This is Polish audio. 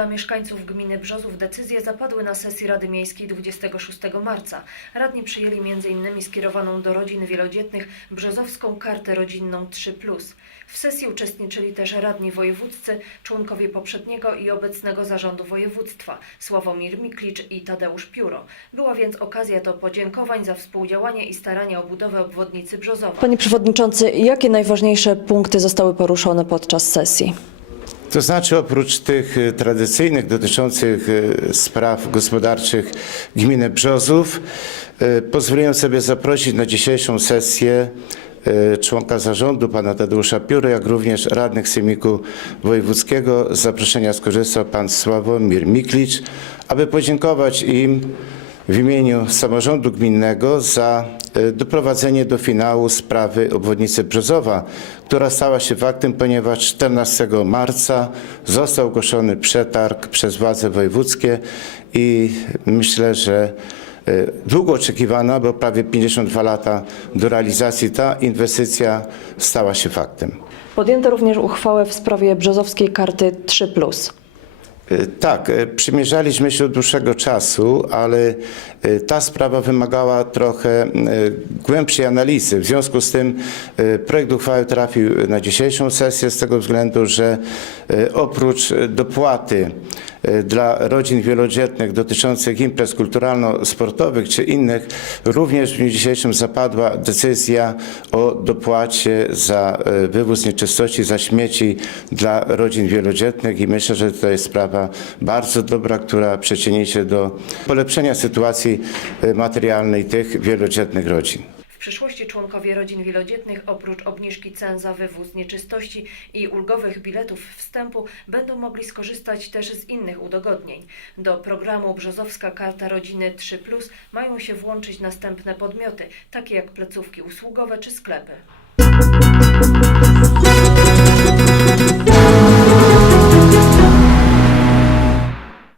dla mieszkańców gminy Brzozów decyzje zapadły na sesji Rady Miejskiej 26 marca. Radni przyjęli m.in. skierowaną do rodzin wielodzietnych brzozowską kartę rodzinną 3+. W sesji uczestniczyli też radni wojewódzcy, członkowie poprzedniego i obecnego zarządu województwa Sławomir Miklicz i Tadeusz Pióro. Była więc okazja do podziękowań za współdziałanie i starania o budowę obwodnicy Brzozowa. Panie Przewodniczący, jakie najważniejsze punkty zostały poruszone podczas sesji? To znaczy oprócz tych y, tradycyjnych dotyczących y, spraw gospodarczych gminy Brzozów, y, pozwoliłem sobie zaprosić na dzisiejszą sesję członka zarządu, pana Tadeusza Pióry, jak również radnych Sejmiku Wojewódzkiego. Z zaproszenia skorzystał pan Sławomir Miklicz, aby podziękować im w imieniu samorządu gminnego za e, doprowadzenie do finału sprawy obwodnicy Brzozowa, która stała się faktem, ponieważ 14 marca został ogłoszony przetarg przez władze wojewódzkie i myślę, że e, długo oczekiwana, bo prawie 52 lata do realizacji ta inwestycja stała się faktem. Podjęto również uchwałę w sprawie brzozowskiej karty 3+. E, Tak, e, przymierzaliśmy się od dłuższego czasu, ale e, ta sprawa wymagała trochę głębszej analizy. W związku z tym projekt uchwały trafił na dzisiejszą sesję z tego względu, że oprócz dopłaty dla rodzin wielodzietnych dotyczących imprez kulturalno-sportowych czy innych, również w dniu dzisiejszym zapadła decyzja o dopłacie za wywóz nieczystości, za śmieci dla rodzin wielodzietnych i myślę, że to jest sprawa bardzo dobra, która przyczyni się do polepszenia sytuacji e, materialnej tych wielodzietnych rodzin. W przyszłości członkowie rodzin wielodzietnych oprócz obniżki cen za wywóz nieczystości i ulgowych biletów wstępu będą mogli skorzystać też z innych udogodnień. Do programu Brzozowska Karta Rodziny 3+, mają się włączyć następne podmioty, takie jak placówki usługowe czy sklepy.